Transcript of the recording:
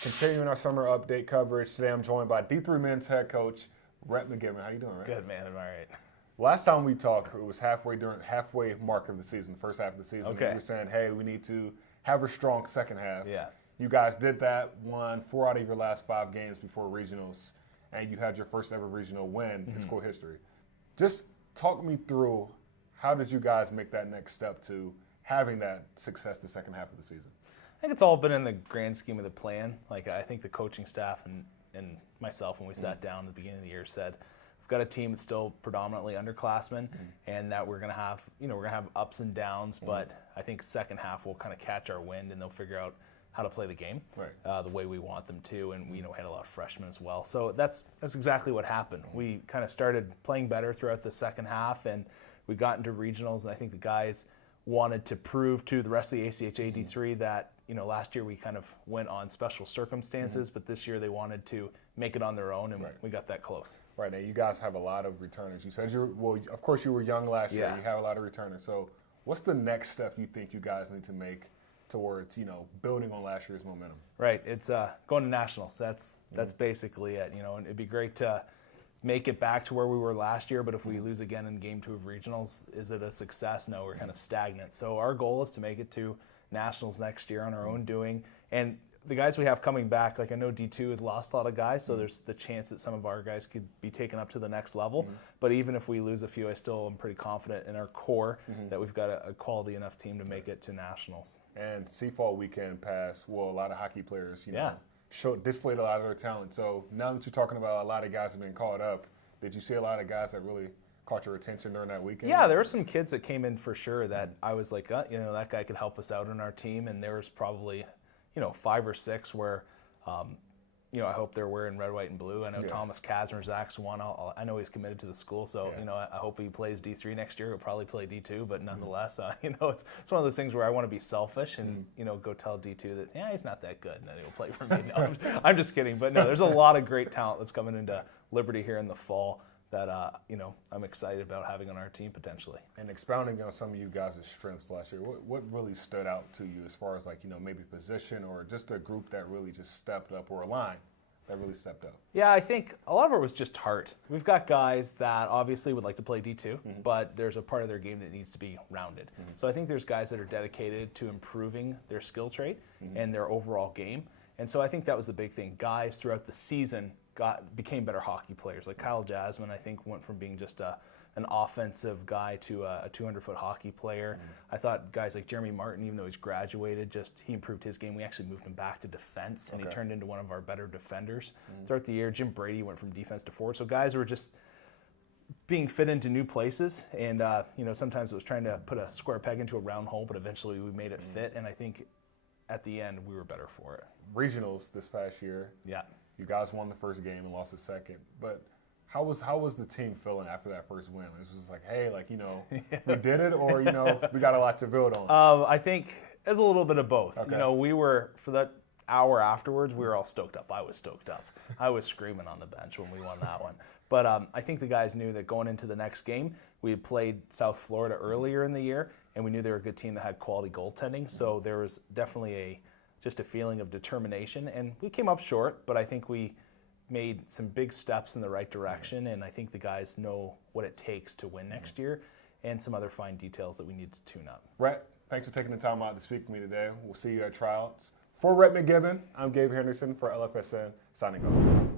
Continuing our summer update coverage, today I'm joined by D3 men's head coach, Rhett McGibbon. How you doing, Rhett? Good, man. I'm all right. Last time we talked, it was halfway mark of the season, first half of the season. Okay. And we were saying, hey, we need to have a strong second half. Yeah. You guys did that, won 4 out of your last 5 games before regionals, and you had your first ever regional win in school history. Just talk me through, how did you guys make that next step to having that success the second half of the season? I think it's all been in the grand scheme of the plan. Like, I think the coaching staff and myself, when we sat down at the beginning of the year, said we've got a team that's still predominantly underclassmen, and that we're going to have, ups and downs. But I think second half we'll kind of catch our wind, and they'll figure out how to play the game the way we want them to. And we had a lot of freshmen as well, so that's exactly what happened. We kind of started playing better throughout the second half, and we got into regionals. And I think the guys wanted to prove to the rest of the ACHA D3 that, last year we kind of went on special circumstances, but this year they wanted to make it on their own, and we got that close. Right. Now, you guys have a lot of returners. You said of course you were young last year. You have a lot of returners. So what's the next step you think you guys need to make towards, building on last year's momentum? Right. It's going to nationals. That's basically it, and it'd be great to make it back to where we were last year, but if we lose again in game 2 of regionals, is it a success? No, we're kind of stagnant. So our goal is to make it to nationals next year on our own doing. And the guys we have coming back, like I know D2 has lost a lot of guys, so there's the chance that some of our guys could be taken up to the next level. But even if we lose a few, I still am pretty confident in our core that we've got a quality enough team to make it to nationals. And Seafall weekend passed, a lot of hockey players, displayed a lot of their talent. So now that you're talking about a lot of guys have been called up, did you see a lot of guys that really caught your attention during that weekend? Yeah, there were some kids that came in for sure that I was like, that guy could help us out in our team. And there was probably, 5 or 6 where, I hope they're wearing red, white, and blue. I know Thomas Kazmerzak's one. I know he's committed to the school, so I hope he plays D3 next year. He'll probably play D2, but nonetheless, it's one of those things where I want to be selfish and go tell D2 that he's not that good, and then he'll play for me. No, I'm just kidding, but no, there's a lot of great talent that's coming into Liberty here in the fall that I'm excited about having on our team potentially. And expounding on some of you guys' strengths last year, what really stood out to you as far as maybe position or just a group that really just stepped up, or a line that really stepped up? Yeah, I think a lot of it was just heart. We've got guys that obviously would like to play D2, but there's a part of their game that needs to be rounded. So I think there's guys that are dedicated to improving their skill trait and their overall game. And so I think that was the big thing. Guys throughout the season became better hockey players. Like Kyle Jasmine, I think, went from being just an offensive guy to a 200-foot hockey player. I thought guys like Jeremy Martin, even though he's graduated, he improved his game. We actually moved him back to defense, and he turned into one of our better defenders throughout the year. Jim Brady went from defense to forward. So guys were just being fit into new places, and sometimes it was trying to put a square peg into a round hole, but eventually we made it fit, and I think at the end we were better for it. Regionals this past year. Yeah. You guys won the first game and lost the second, but how was the team feeling after that first win? It was just like, hey, we did it, or we got a lot to build on. I think it's a little bit of both. Okay. We were, for that hour afterwards, we were all stoked up. I was stoked up. I was screaming on the bench when we won that one. But I think the guys knew that going into the next game, we had played South Florida earlier in the year, and we knew they were a good team that had quality goaltending. So there was definitely just a feeling of determination, and we came up short, but I think we made some big steps in the right direction, and I think the guys know what it takes to win next year, and some other fine details that we need to tune up. Rhett, thanks for taking the time out to speak to me today. We'll see you at tryouts. For Rhett McGibbon, I'm Gabe Henderson for LFSN, signing off.